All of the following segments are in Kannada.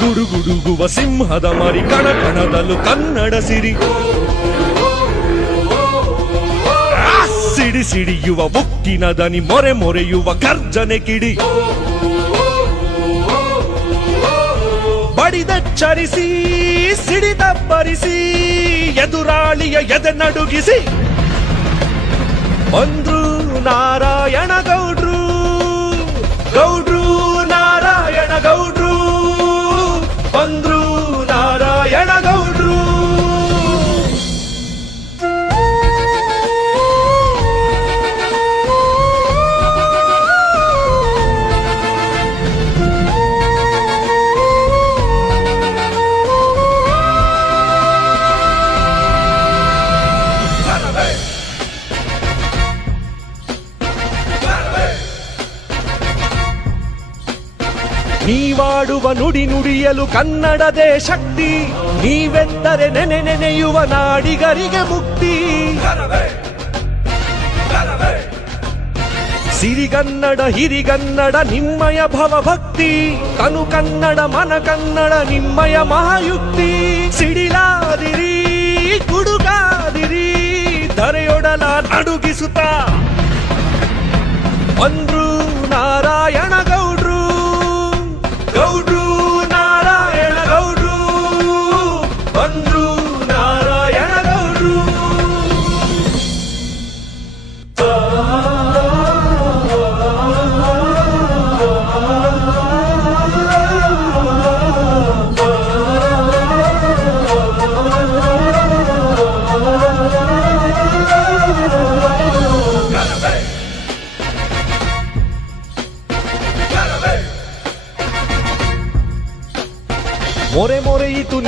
ಗುಡುಗುಡುಗುವ ಸಿಂಹದ ಮರಿ ಕಣ ಕಣದಲ್ಲೂ ಕನ್ನಡ ಸಿರಿ ಸಿಡಿ ಸಿಡಿಯುವ ಉಕ್ಕಿನ ದನಿ ಮೊರೆ ಮೊರೆಯುವ ಗರ್ಜನೆ ಕಿಡಿ ಬಡಿದ ಸಿಡಿದ ಬರಿಸಿ ಎದುರಾಳಿಯ ಎದೆ ನಡುಗಿಸಿ ಬಂದ್ರು ನಾರಾಯಣ ಗೌಡ್ರು ಗೌಡ್ರು ಆಡುವ ನುಡಿ ನುಡಿಯಲು ಕನ್ನಡದೇ ಶಕ್ತಿ ನೀವೆಂದರೆ ನೆನೆ ನೆನೆಯುವ ನಾಡಿಗರಿಗೆ ಮುಕ್ತಿ ಸಿರಿಗನ್ನಡ ಹಿರಿಗನ್ನಡ ನಿಮ್ಮಯ ಭಕ್ತಿ ಕನು ಕನ್ನಡ ಮನ ಕನ್ನಡ ನಿಮ್ಮಯ ಮಹಾಯುಕ್ತಿ ಸಿಡಿಲಾದಿರಿ ಗುಡುಗಾದಿರಿ ಧರೆಯೊಡಲ ನಡುಗಿಸುತ್ತ ಅಂದ್ರು ನಾರಾಯಣ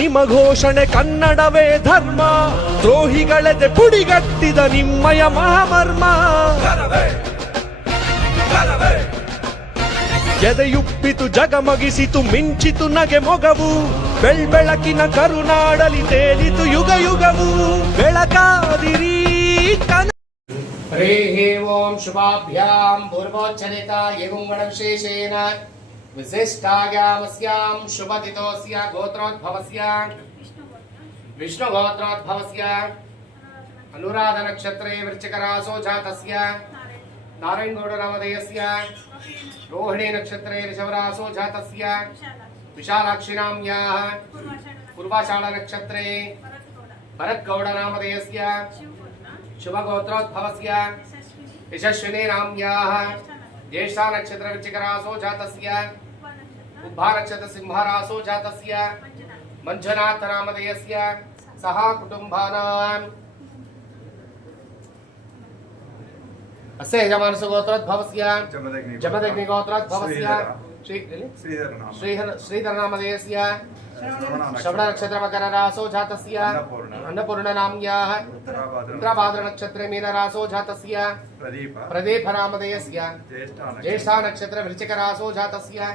ನಿಮ ಘೋಷಣೆ ಕನ್ನಡವೇ ಧರ್ಮ ದ್ರೋಹಿಗಳೆದೆ ಪುಡಿಗಟ್ಟಿದ ನಿಮ್ಮಯ ಮಹಾಮರ್ಮ ಎದೆಯುಪ್ಪಿತು ಜಗಮಗಿಸಿತು ಮಿಂಚಿತು ನಗೆ ಮೊಗವು ಬೆಳ್ಬೆಳಕಿನ ಕರುನಾಡಲಿ ತೇಲಿತು ಯುಗ ಯುಗವು ಬೆಳಕಾದಿರಿ ಹರಿ ಓಂ ಶುಭಾಭ್ಯಾಂ ಪೂರ್ವೋಚ್ಚರಿತ ವಿಶೇಷೇನ विशिष्टायामस्यां शुभदितोऽस्य गोत्रोद्भवस्य अनुराधनक्षत्रे वृश्चिकरासो जातस्य रोहिणी नक्षत्रे ऋषभरासो जातस्य विशालाक्षिणां याः पूर्वाषाढनक्षत्रे भरत्गौडनामधेयस्य शुभगोत्रोद्भवस्य यशस्विनी ज्येष्ठा नक्षत्रवृश्चिकरासो जातस्य भारत सिंहरासो जात जातस्य मञ्जुनाथ नामधेयस्य सह कुटुम्बानाम् अस्य यजमानसगोत्रात् भवस्य जमदग्निगोत्रात् नक्षत्र श्रीधरनामधेयस्य रासो जातस्य अन्नपूर्णनाम्याः उत्तराभाद्रनक्षत्रे मीनरासो जातस्य प्रदीपरामधेयस्य रासो जातस्य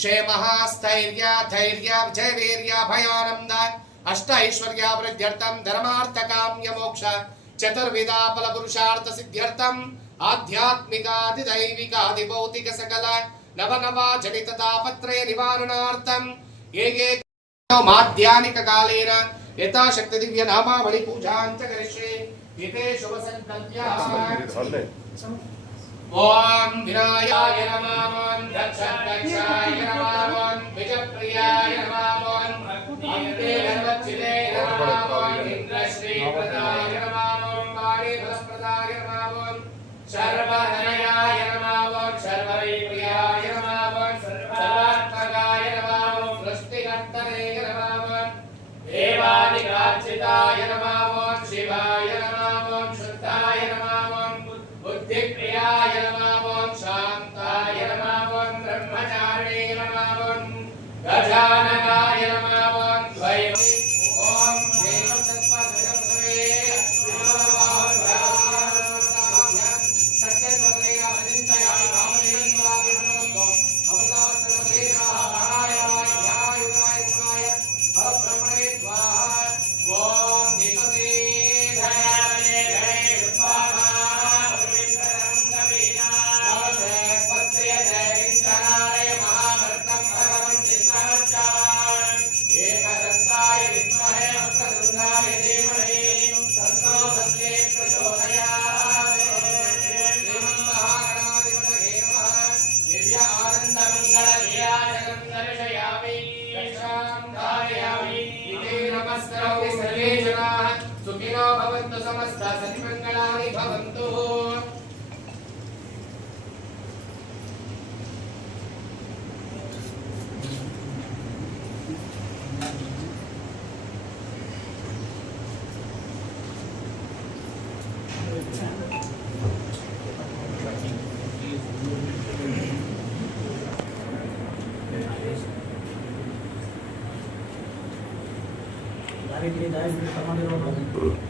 क्षेम स्थर्य धैर्य जय वीर भयानंद अष्ट काम्य मोक्ष चतुर्विधा फल पुरुषार्थ सिद्ध्यर्थम फलपुरुषार्थसिद्ध्यर्थम् सकल नव नवा जनिततापत्रय निवारणार्थम् दिव्य नामावली पूजा अंत करिष्ये इति शुभ संकल्प्य ఓం వినాయాయ నమః ఓం దక్షాయ నమః ఓం విజయప్రియాయ నమః ఓం అంతే గణవచ్చిదే నమః ఓం ఇంద్రశ్రీ ప్రదాయ నమః ఓం వాణి ప్రదాయ నమః ఓం శర్వధనయాయ నమః bhavantu samasta sadimangalani bhavantu Thank you.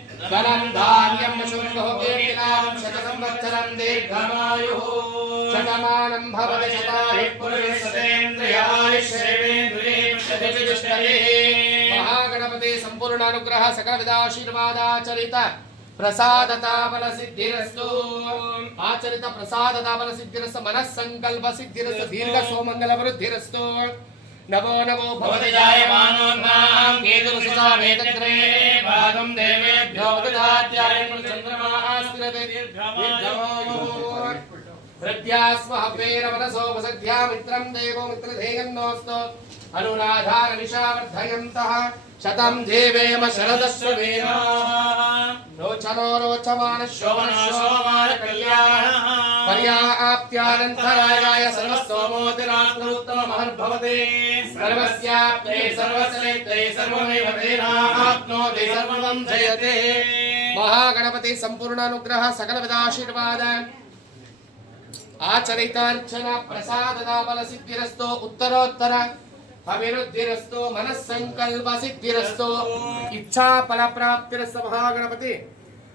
वनन्धान्यम् शुभो कीर्तिनाम् शतसंवत्सरम् दीर्घमायुः शतमानम् भवति शताहि पुरुषेन्द्रियायुष्येन्द्रिये महागणपते सम्पूर्ण अनुग्रह सकलविदाशीर्वादाचरित ప్రసాదతాపల సిద్ధిరస్తు ఆచరిత ప్రసాదతాపల సిద్ధిరస్తు మనస్సంకల్ప సిద్ధిరస్తు దీర్ఘ సోమంగళ వృద్ధిరస్తు नमो नमो भवति जायमानोन्नाम केतुसुता वेदक्रे भागं देवेभ्यो वसध्या मित्रं देवो मित्रधेयन्नोऽस्तु अनुराधारनिशावर्धयन्तः शतं देवेम शरदश्रवेण रोचमान रोचमानः शोभनः शोभमानकल्याणः पर्याप्त्यानन्तरायाय सर्वस्तोमोतिरात्मोत्तम महद्भवते सर्वस्याप्ते सर्वसलेप्ते सर्वमेव तेनाप्नोति सर्वं जयते महागणपति सम्पूर्णानुग्रह सकलविदाशीर्वाद आचरितार्चन प्रसाददाबलसिद्धिरस्तो उत्तरोत्तर अभिरुद्धिरस्तो मनस्सङ्कल्पसिद्धिरस्तो इच्छाफलप्राप्तिरस्त महागणपति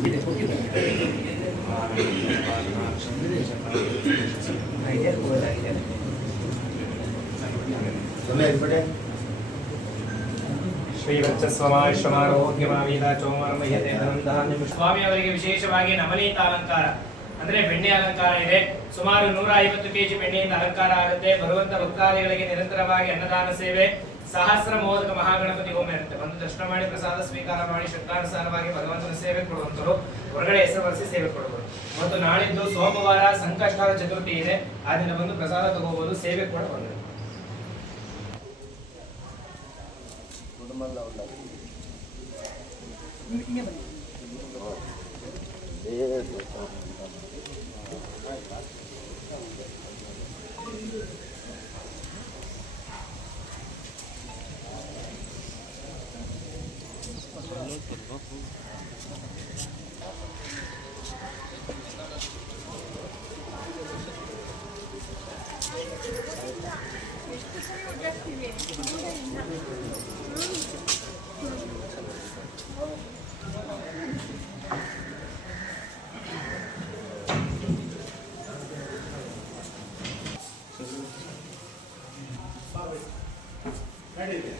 ಶ್ರೀ ಕೊಟ್ಟಿದ್ದಾರೆ ಸ್ವಾಮಿ ಅವರಿಗೆ ವಿಶೇಷವಾಗಿ ನವನೀತ ಅಲಂಕಾರ ಅಂದ್ರೆ ಬೆಣ್ಣೆ ಅಲಂಕಾರ ಇದೆ ಸುಮಾರು ನೂರ ಐವತ್ತು ಕೆಜಿ ಬೆಣ್ಣೆಯಿಂದ ಅಲಂಕಾರ ಆಗುತ್ತೆ ಬರುವಂತ ಭಕ್ತಾದಿಗಳಿಗೆ ನಿರಂತರವಾಗಿ ಅನ್ನದಾನ ಸೇವೆ ಸಹಸ್ರ ಮೋದಕ ಮಹಾಗಣಪತಿ ಹೋಮ ಇರುತ್ತೆ ಬಂದು ದರ್ಶನ ಮಾಡಿ ಪ್ರಸಾದ ಸ್ವೀಕಾರ ಮಾಡಿ ಶಕ್ತಾನುಸಾರವಾಗಿ ಭಗವಂತನ ಸೇವೆ ಕೊಡುವಂತರು ಹೊರಗಡೆ ಹೆಸರು ಬರೆಸಿ ಸೇವೆ ಕೊಡಬಹುದು ಮತ್ತು ನಾಳಿದ್ದು ಸೋಮವಾರ ಸಂಕಷ್ಟದ ಚತುರ್ಥಿ ಇದೆ ಆ ದಿನ ಬಂದು ಪ್ರಸಾದ ತಗೋಬಹುದು ಸೇವೆ ಕೂಡ ಬಂದರು Ready there.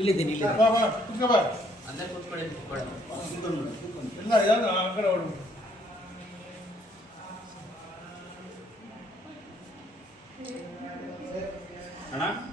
ಇಲ್ಲಿದ್ದೀನಿ ಅಂದ್ರೆ ಕೂತ್ಕೊಳ್ಳಿ ಇಲ್ಲ ಯಾರು ಆ ಕಡೆ ಹೊರಡ್ಬಿಟ್ಟು ಅಣ್ಣ